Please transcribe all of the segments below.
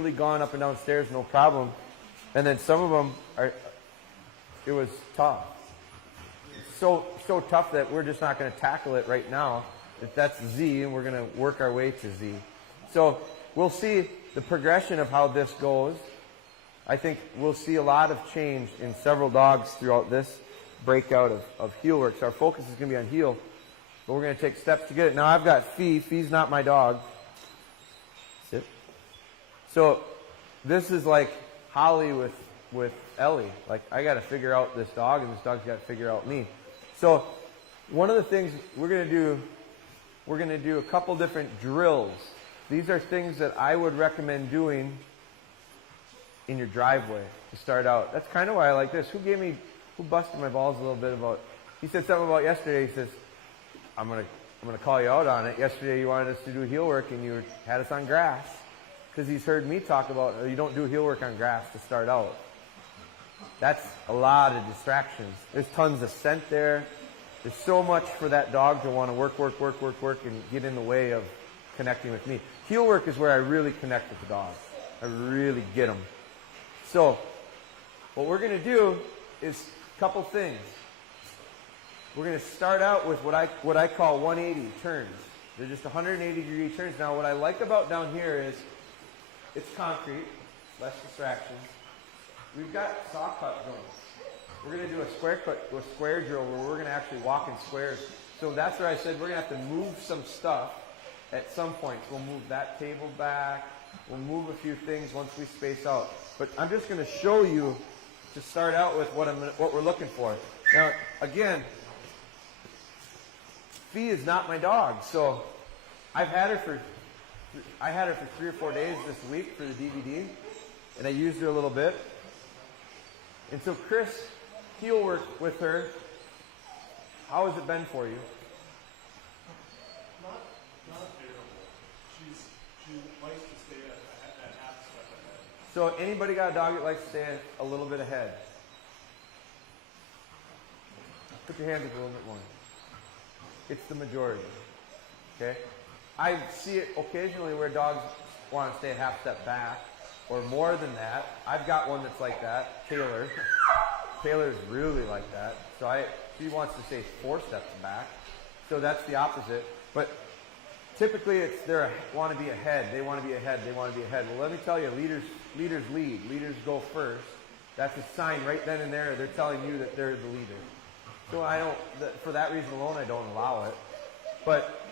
really gone up and down stairs, no problem. And then some of them it was tough. So tough that we're just not going to tackle it right now. If that's Z, and we're going to work our way to Z. So we'll see the progression of how this goes. I think we'll see a lot of change in several dogs throughout this breakout of heel work. So our focus is going to be on heel, but we're going to take steps to get it. Now I've got Fee. Fee's not my dog. Sit. So this is like Holly with Ellie. Like, I got to figure out this dog, and this dog's got to figure out me. So one of the things we're going to do a couple different drills. These are things that I would recommend doing in your driveway to start out. That's kind of why I like this. Who busted my balls a little bit about, he said something about yesterday. He says, I'm gonna call you out on it. Yesterday you wanted us to do heel work and you had us on grass. Because he's heard me talk about, you don't do heel work on grass to start out. That's a lot of distractions. There's tons of scent there. There's so much for that dog to want to work, and get in the way of connecting with me. Heel work is where I really connect with the dog. I really get them. So what we're going to do is a couple things. We're going to start out with what I call 180 turns. They're just 180-degree turns. Now, what I like about down here is it's concrete, less distractions. We've got saw cut joints. We're going to do a square drill where we're going to actually walk in squares. So that's where I said we're going to have to move some stuff at some point. We'll move that table back. We'll move a few things once we space out. But I'm just going to show you to start out with what we're looking for. Now, again, Fee is not my dog, so I had her for 3 or 4 days this week for the DVD, and I used her a little bit. And so Chris, heel work with her. How has it been for you? Not terrible. She likes to stay at half step ahead. So anybody got a dog that likes to stay a little bit ahead? Put your hands up a little bit more. It's the majority. Okay? I see it occasionally where dogs want to stay a half step back or more than that. I've got one that's like that, Taylor. Taylor's really like that. So she wants to stay 4 steps back. So that's the opposite. But typically they want to be ahead. They want to be ahead. They want to be ahead. Well, let me tell you, leaders lead. Leaders go first. That's a sign right then and there. They're telling you that they're the leader. So for that reason alone, I don't allow it. But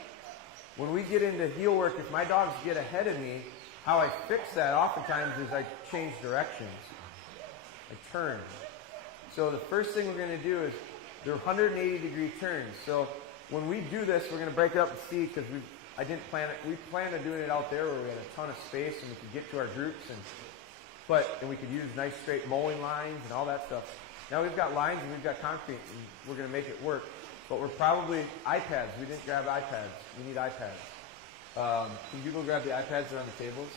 when we get into heel work, if my dogs get ahead of me, how I fix that oftentimes is I change directions. I turn. So the first thing we're going to do is they're 180-degree turns. So when we do this, we're going to break it up and see, because I didn't plan it. We planned on doing it out there where we had a ton of space and we could get to our groups and we could use nice straight mowing lines and all that stuff. Now we've got lines and we've got concrete, and we're going to make it work. But we're probably iPads. We didn't grab iPads. We need iPads. Can people grab the iPads that are on the tables?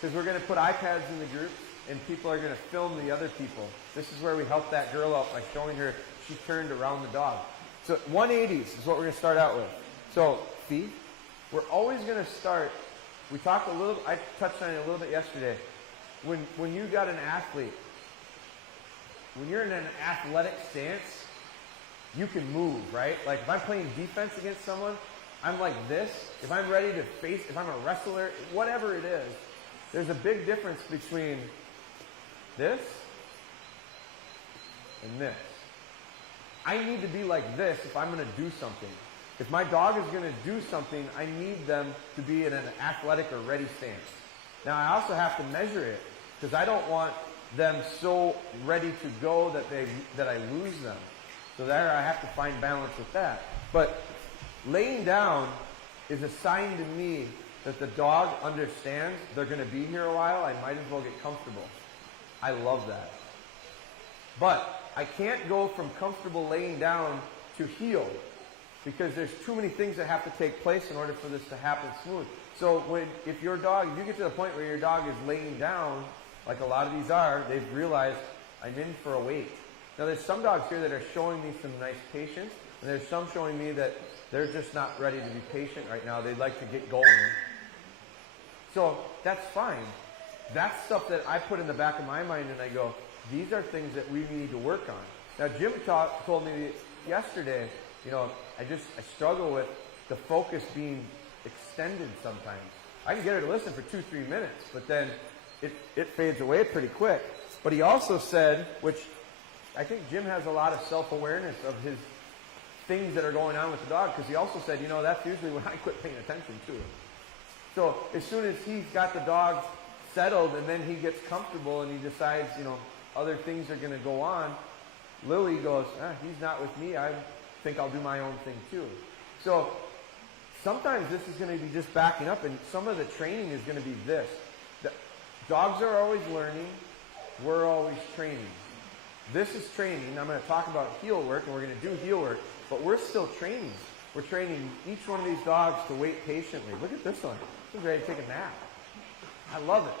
Because we're going to put iPads in the group, and people are going to film the other people. This is where we help that girl out by showing her she turned around the dog. So 180s is what we're going to start out with. So Fee, we're always going to start. I touched on it a little bit yesterday. When you got an athlete, when you're in an athletic stance, you can move, right? Like if I'm playing defense against someone, I'm like this. If I'm ready to face, if I'm a wrestler, whatever it is, there's a big difference between this and this. I need to be like this if I'm going to do something. If my dog is going to do something, I need them to be in an athletic or ready stance. Now I also have to measure it, because I don't want them so ready to go that I lose them. So there I have to find balance with that. But laying down is a sign to me that the dog understands they're going to be here a while. I might as well get comfortable. I love that. But I can't go from comfortable laying down to heel, because there's too many things that have to take place in order for this to happen smooth. So if you get to the point where your dog is laying down, like a lot of these are, they've realized I'm in for a wait. Now there's some dogs here that are showing me some nice patience, and there's some showing me that they're just not ready to be patient right now. They'd like to get going. So that's fine. that's stuff that I put in the back of my mind, and I go, these are things that we need to work on. Now, Jim told me yesterday, you know, I struggle with the focus being extended sometimes. I can get her to listen for 2-3 minutes, but then it fades away pretty quick. But he also said, which I think Jim has a lot of self-awareness of his things that are going on with the dog, because he also said, you know, that's usually when I quit paying attention to him. So as soon as he's got the dog settled and then he gets comfortable and he decides, you know, other things are going to go on, Lily goes, he's not with me. I think I'll do my own thing too. So sometimes this is going to be just backing up, and some of the training is going to be this. The dogs are always learning. We're always training. This is training. I'm going to talk about heel work, and we're going to do heel work, but we're still training. We're training each one of these dogs to wait patiently. Look at this one. He's ready to take a nap. I love it.